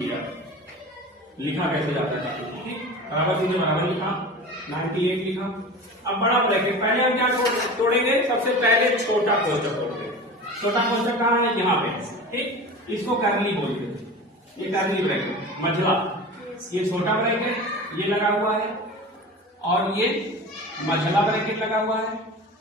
लिखा कैसे जाता है, ठीक, बराबर सीधे बराबर लिखा, 98 लिखा। अब बड़ा ब्रैकेट, पहले हम क्या तोड़ेंगे, सबसे पहले छोटा कोष्ठक तोड़ते हैं। छोटा कोष्ठक कहाँ है, यहाँ पे, ठीक, इसको करली बोलते हैं, ये करली ब्रैकेट, मझला, ये छोटा ब्रैकेट ये लगा हुआ है और ये मझला ब्रैकेट लगा हुआ है।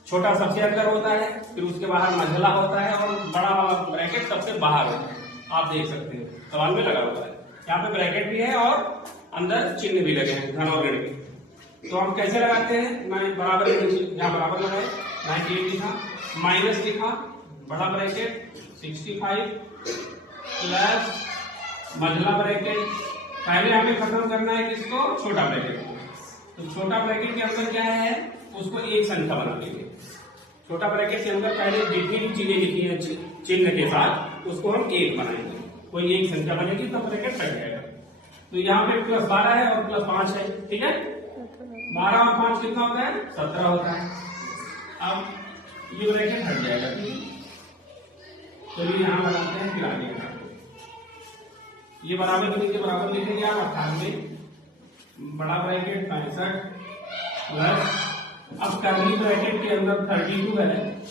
छोटा सबसे अंदर होता है, फिर उसके बाहर मझला होता है और बड़ा वाला ब्रैकेट सबसे बाहर होता है। आप देख सकते हो सवाल में लगा हुआ है, यहाँ पे ब्रैकेट भी है और अंदर चिन्ह भी लगे हैं, धन और ऋण के। तो हम कैसे लगाते हैं, मैं बराबर यहाँ बराबर लगाए, 98 लिखा, माइनस लिखा, बड़ा ब्रैकेट 65 प्लस मझला ब्रैकेट। पहले हमें खत्म करना है किसको, छोटा ब्रैकेट को। तो छोटा ब्रैकेट के अंदर क्या है, उसको एक संख्या बना देंगे। छोटा ब्रैकेट के अंदर पहले जितनी भी चीजें लिखी है चिन्ह के साथ, उसको हम एक बनाएंगे। कोई एक संख्या बनेगी तो ब्रैकेट कट जाएगा। तो यहाँ पे प्लस 12 है और प्लस 5 है, ठीक है। 12 और 5 कितना होता है, 17 होता है। अब ये ब्रैकेट हट जाएगा, चलिए यहाँ बनाते हैं, फिर आगे ये बराबर के नीचे बराबर लिखेंगे आप 98, बड़ा ब्रैकेट 65 प्लस, अब करली ब्रैकेट के अंदर 32 है,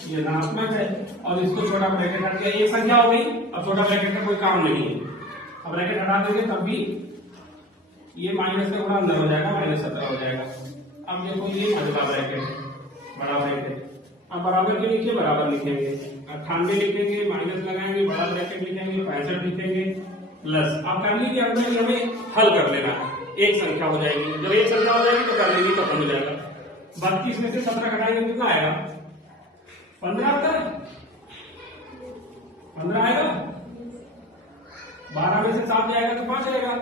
ये ऋणात्मक है और इसको छोटा ब्रैकेट हट गया, एक संख्या हो गई। अब छोटा ब्रैकेट का कोई काम नहीं है, अब ब्रैकेट हटा देंगे तब भी ये माइनस का थोड़ा अंदर हो जाएगा, -17 हो जाएगा। अब देखो ये मझला ब्रैकेट, बड़ा ब्रैकेट, अब बराबर के नीचे बराबर लिखेंगे, 98 लिखेंगे, माइनस लगाएंगे, बड़ा ब्रैकेट लिखेंगे, 65 लिखेंगे प्लस। अब करली के अंदर हमें हल कर लेना है, एक संख्या हो जाएगी, जब एक संख्या हो जाएगी तो कर लेंगे, खत्म हो जाएगा। 32 में से 17 घटाएंगे कितना आएगा, 15 आता है, 15 आएगा। 12 में से 7 जाएगा तो 5 आएगा,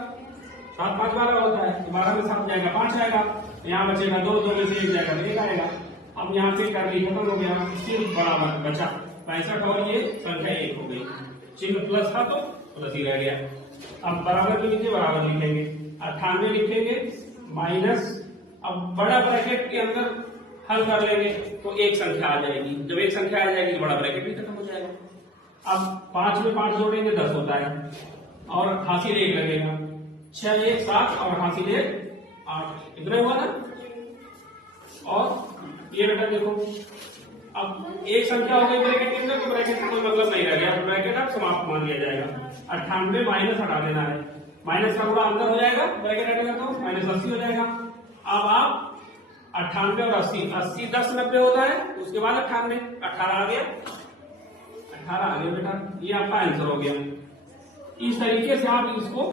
7 5 12 होता है, तो 12 में 7 जाएगा 5 आएगा। यहाँ बचेगा 2, 2 में से 1 जाएगा तो 1 आएगा। अब यहाँ से कर ली खत्म हो गया, सिर्फ बराबर बचा 65 और ये संख्या 1 हो गई। चिन्ह प्लस था तो प्लस ही रह गया। अब बराबर के नीचे बराबर लिखेंगे, 98 लिखेंगे माइनस, अब बड़ा ब्रैकेट के अंदर हल कर लेंगे तो एक संख्या आ जाएगी, जब एक संख्या आ जाएगी तो बड़ा ब्रैकेट भी खत्म हो जाएगा। अब 5 में 5 जोड़ेंगे 10 होता है और हासिल 1 लगेगा, 6 1 7 और हासिल 1 8, इतना हुआ ना। और ये बेटा देखो, अब एक संख्या हो गई ब्रैकेट के अंदर तो ब्रैकेट का कोई मतलब नहीं रह गया, तो ब्रैकेट आप समाप्त मान लिया जाएगा। 98 माइनस हटा देना है, माइनस का थोड़ा अंदर हो जाएगा, ब्रैकेट हटेगा तो -80 हो जाएगा। अब आप 98 और 80, 80 10 90 होता है, उसके बाद 98, 18 आ गया, 18 आ गया बेटा, ये आपका आंसर हो गया। इस तरीके से आप इसको